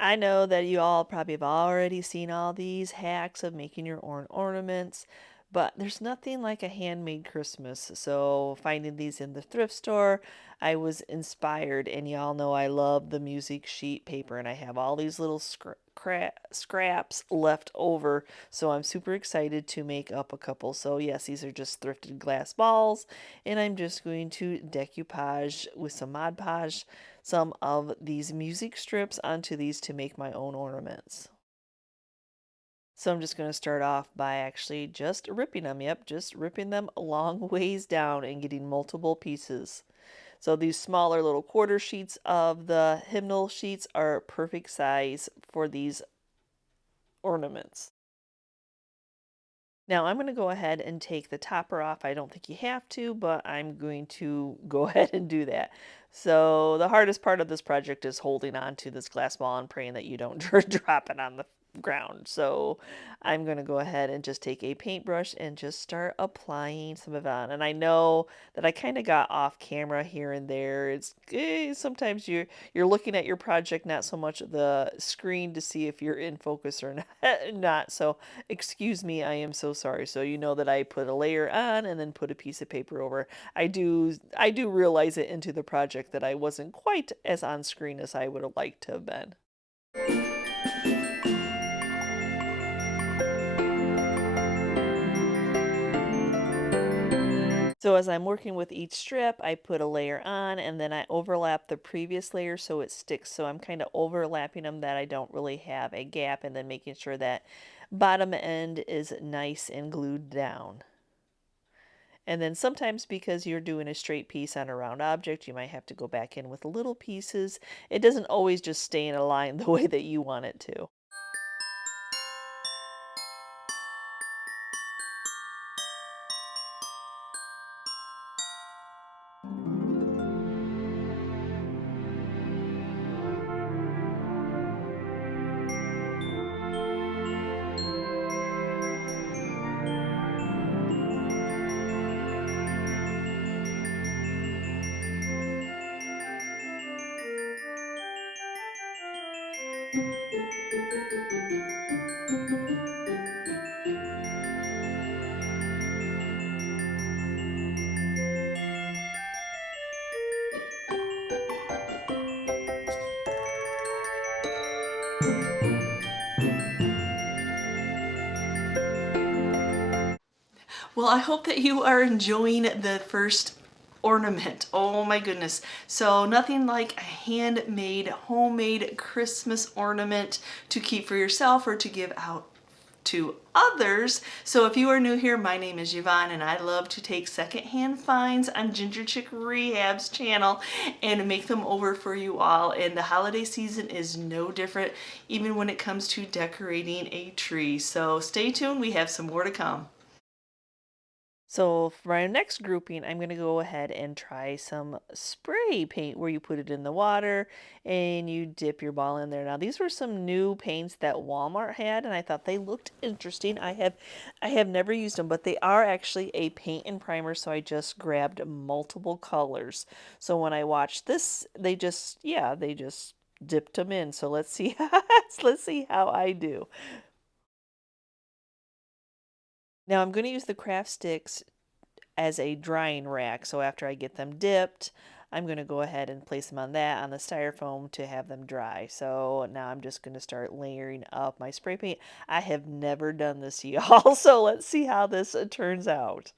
I know that you all probably have already seen all these hacks of making your own ornaments, but there's nothing like a handmade Christmas. So, finding these in the thrift store, I was inspired. And y'all know I love the music sheet paper, and I have all these little scraps left over. So, I'm super excited to make up a couple. So, yes, these are just thrifted glass balls, and I'm just going to decoupage with some Mod Podge some of these music strips onto these to make my own ornaments. So I'm just going to start off by actually just ripping them. Yep, just ripping them a long ways down and getting multiple pieces. So these smaller little quarter sheets of the hymnal sheets are perfect size for these ornaments. Now I'm going to go ahead and take the topper off. I don't think you have to, but I'm going to go ahead and do that. So the hardest part of this project is holding on to this glass ball and praying that you don't drop it on the ground. So I'm going to go ahead and just take a paintbrush and just start applying some of it on. And I know that I kind of got off camera here and there. It's sometimes you're looking at your project, not so much the screen to see if you're in focus or not. So excuse me, I am so sorry. So you know that I put a layer on and then put a piece of paper over. I do realize it into the project that I wasn't quite as on screen as I would have liked to have been. So as I'm working with each strip, I put a layer on and then I overlap the previous layer so it sticks. So I'm kind of overlapping them that I don't really have a gap, and then making sure that bottom end is nice and glued down. And then sometimes, because you're doing a straight piece on a round object, you might have to go back in with little pieces. It doesn't always just stay in a line the way that you want it to. Well, I hope that you are enjoying the first ornament. Oh my goodness. So nothing like a handmade, homemade Christmas ornament to keep for yourself or to give out to others. So if you are new here, my name is Yvonne, and I love to take secondhand finds on Ginger Chick Rehab's channel and make them over for you all. And the holiday season is no different, even when it comes to decorating a tree. So stay tuned, we have some more to come. So for my next grouping, I'm going to go ahead and try some spray paint where you put it in the water and you dip your ball in there. Now these were some new paints that Walmart had, and I thought they looked interesting. I have never used them, but they are actually a paint and primer, so I just grabbed multiple colors. So when I watched this, they just dipped them in. So let's see let's see how I do. Now I'm going to use the craft sticks as a drying rack. So after I get them dipped, I'm going to go ahead and place them on that on the styrofoam to have them dry. So now I'm just going to start layering up my spray paint. I have never done this, y'all, so let's see how this turns out.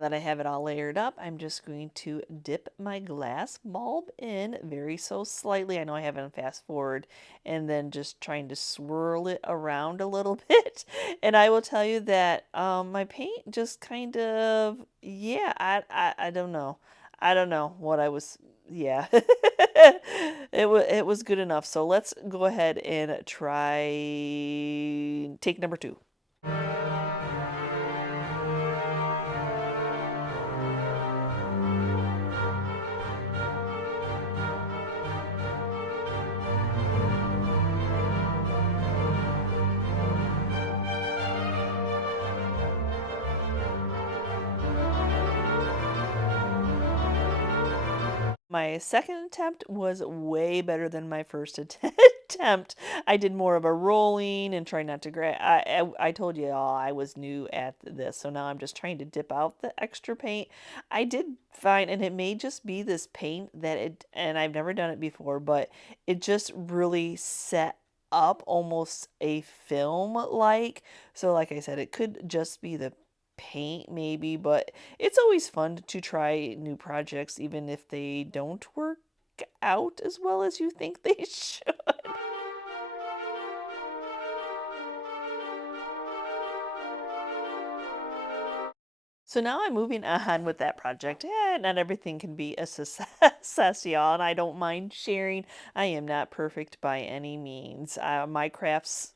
That I have it all layered up, I'm just going to dip my glass bulb in very so slightly. I know I have it on fast forward, and then just trying to swirl it around a little bit. And I will tell you that my paint just kind of, yeah, I don't know. I don't know what I was, yeah. It was good enough. So let's go ahead and try take number two. My second attempt was way better than my first attempt. I did more of a rolling and trying not to grab. I told you all I was new at this, so now I'm just trying to dip out the extra paint. I did find, and it may just be this paint that it, and I've never done it before, but it just really set up almost a film like. So like I said, it could just be the paint maybe, but it's always fun to try new projects even if they don't work out as well as you think they should. So now I'm moving on with that project. Not everything can be a success, y'all, and I don't mind sharing. I am not perfect by any means. My crafts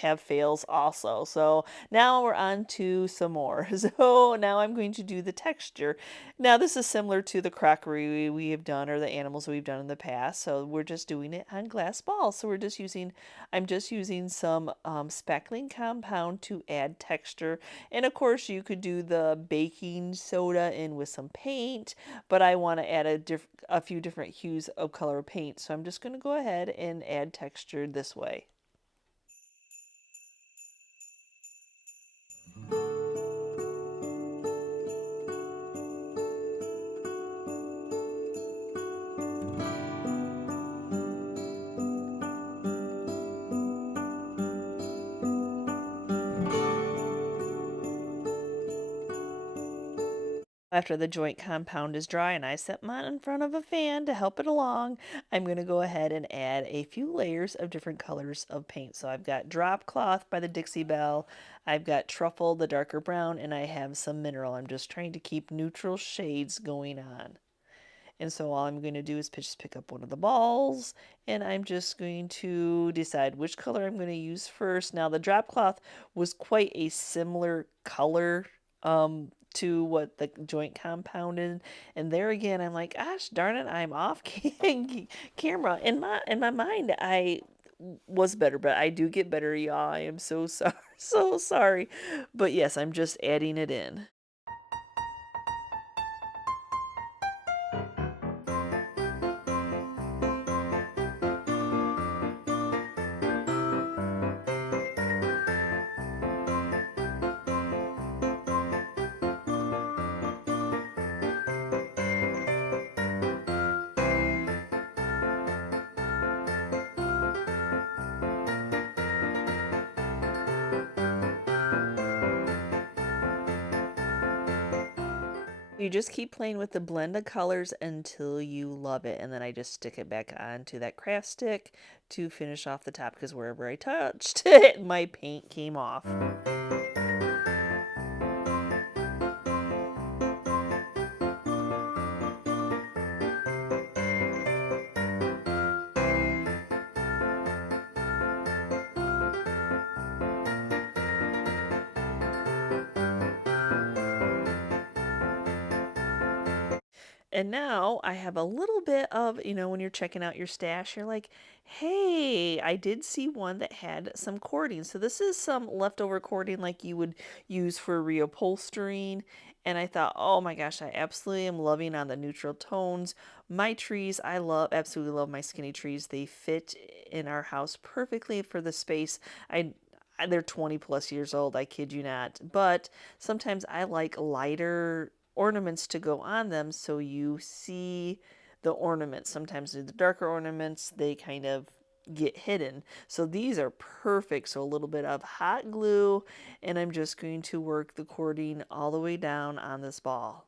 have fails also. So now we're on to some more. So now I'm going to do the texture. Now this is similar to the crockery we have done or the animals we've done in the past. So we're just doing it on glass balls. So I'm just using some speckling compound to add texture. And of course you could do the baking soda in with some paint, but I want to add a few different hues of color paint. So I'm just going to go ahead and add texture this way. After the joint compound is dry and I set mine in front of a fan to help it along, I'm going to go ahead and add a few layers of different colors of paint. So I've got Drop Cloth by the Dixie Belle, I've got Truffle, the darker brown, and I have some Mineral. I'm just trying to keep neutral shades going on. And so all I'm going to do is just pick up one of the balls, and I'm just going to decide which color I'm going to use first. Now the drop cloth was quite a similar color to what the joint compound is, and there again I'm like, gosh darn it, I'm off camera. In my mind I was better, but I do get better, y'all. I am so sorry, so sorry. But yes, I'm just adding it in. You just keep playing with the blend of colors until you love it. And then I just stick it back onto that craft stick to finish off the top, because wherever I touched it, my paint came off. And now I have a little bit of, when you're checking out your stash, you're like, hey, I did see one that had some cording. So this is some leftover cording like you would use for reupholstering. And I thought, oh my gosh, I absolutely am loving on the neutral tones. My trees, absolutely love my skinny trees. They fit in our house perfectly for the space. They're 20 plus years old, I kid you not. But sometimes I like lighter ornaments to go on them so you see the ornaments. Sometimes the darker ornaments, they kind of get hidden. So these are perfect. So a little bit of hot glue, and I'm just going to work the cording all the way down on this ball.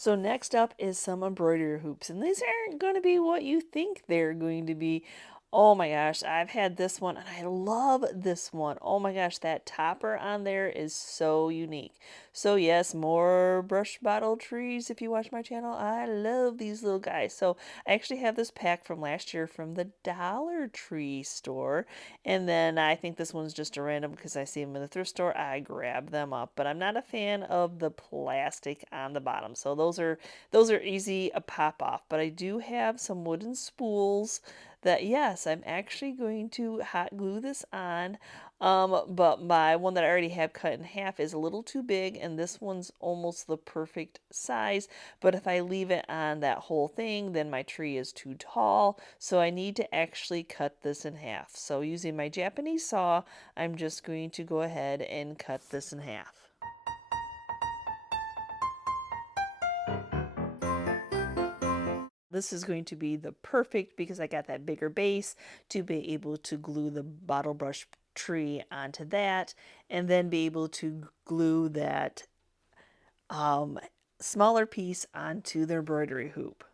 So next up is some embroidery hoops, and these aren't going to be what you think they're going to be. Oh my gosh, I've had this one and I love this one. Oh my gosh, that topper on there is so unique. So yes, more brush bottle trees if you watch my channel. I love these little guys. So I actually have this pack from last year from the Dollar Tree store. And then I think this one's just a random because I see them in the thrift store. I grab them up, but I'm not a fan of the plastic on the bottom. So those are easy a pop off. But I do have some wooden spools that yes, I'm actually going to hot glue this on. But my one that I already have cut in half is a little too big, and this one's almost the perfect size. But if I leave it on that whole thing, then my tree is too tall. So I need to actually cut this in half. So using my Japanese saw, I'm just going to go ahead and cut this in half. This is going to be the perfect because I got that bigger base to be able to glue the bottle brush tree onto that and then be able to glue that smaller piece onto the embroidery hoop.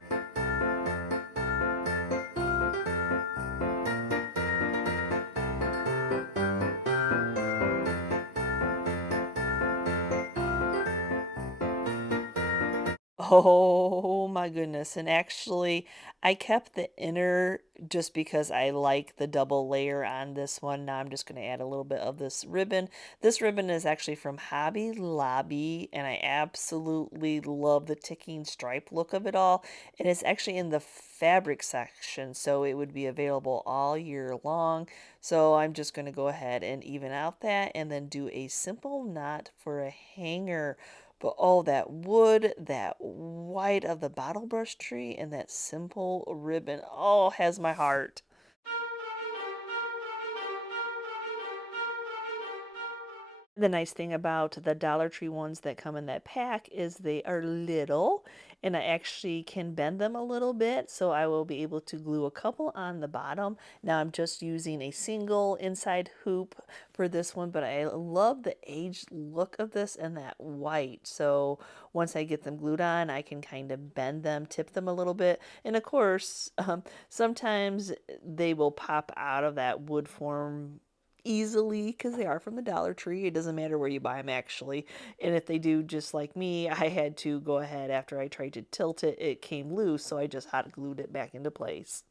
Oh my goodness. And actually, I kept the inner just because I like the double layer on this one. Now I'm just going to add a little bit of this ribbon. This ribbon is actually from Hobby Lobby, and I absolutely love the ticking stripe look of it all. And it's actually in the fabric section, so it would be available all year long. So I'm just going to go ahead and even out that and then do a simple knot for a hanger. But oh, that wood, that white of the bottle brush tree, and that simple ribbon, oh, has my heart. The nice thing about the Dollar Tree ones that come in that pack is they are little and I actually can bend them a little bit, so I will be able to glue a couple on the bottom. Now I'm just using a single inside hoop for this one, but I love the aged look of this and that white. So once I get them glued on, I can kind of bend them, tip them a little bit. And of course, sometimes they will pop out of that wood form easily because they are from the Dollar Tree. It doesn't matter where you buy them actually. And if they do, just like me, I had to go ahead after I tried to tilt it, it came loose, so I just hot glued it back into place.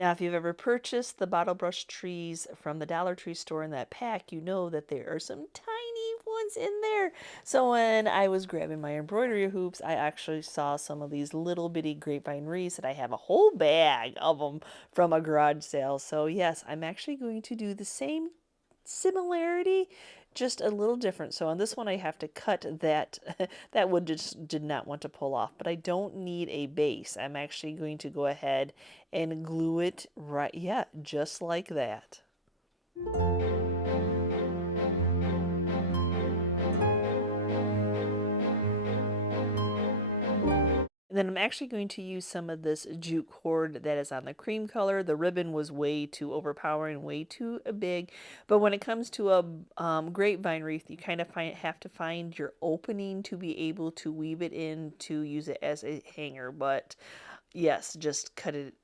Now, if you've ever purchased the bottle brush trees from the Dollar Tree store in that pack, you know that there are some tiny ones in there. So when I was grabbing my embroidery hoops, I actually saw some of these little bitty grapevine wreaths, and I have a whole bag of them from a garage sale. So yes, I'm actually going to do the same similarity, just a little different. So on this one I have to cut that that wood just did not want to pull off, but I don't need a base. I'm actually going to go ahead and glue it right, yeah, just like that. And then I'm actually going to use some of this jute cord that is on the cream color. The ribbon was way too overpowering, way too big. But when it comes to a grapevine wreath, you kind of have to find your opening to be able to weave it in to use it as a hanger. But yes, just cut it,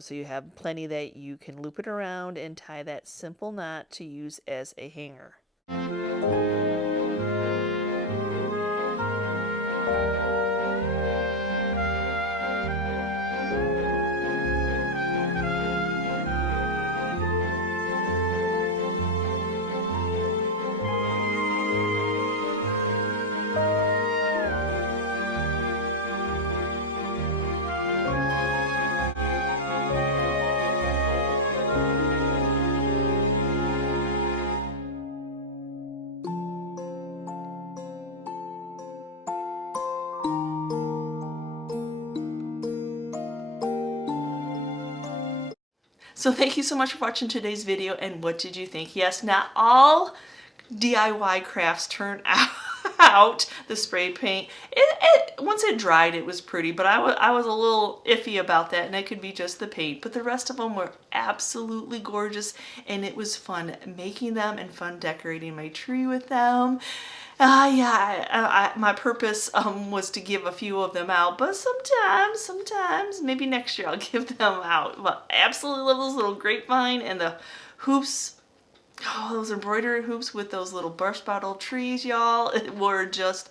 so you have plenty that you can loop it around and tie that simple knot to use as a hanger. So thank you so much for watching today's video, and what did you think? Yes, not all DIY crafts turn out the spray paint. Once it dried, it was pretty, but I was a little iffy about that, and it could be just the paint. But the rest of them were absolutely gorgeous, and it was fun making them and fun decorating my tree with them. My purpose was to give a few of them out, but sometimes, maybe next year I'll give them out. But I absolutely love those little grapevine and the hoops. Oh, those embroidery hoops with those little brush bottle trees, y'all, were just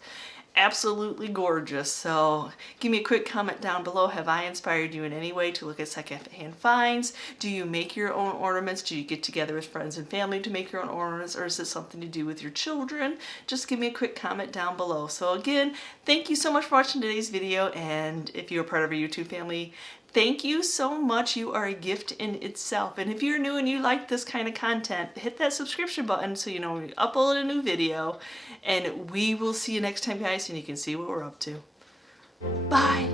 absolutely gorgeous. So give me a quick comment down below. Have I inspired you in any way to look at secondhand finds? Do you make your own ornaments? Do you get together with friends and family to make your own ornaments, or is it something to do with your children? Just give me a quick comment down below. So again, thank you so much for watching today's video, and if you're part of our YouTube family, thank you so much. You are a gift in itself. And if you're new and you like this kind of content, hit that subscription button so you know when we upload a new video. And we will see you next time, guys, and you can see what we're up to. Bye.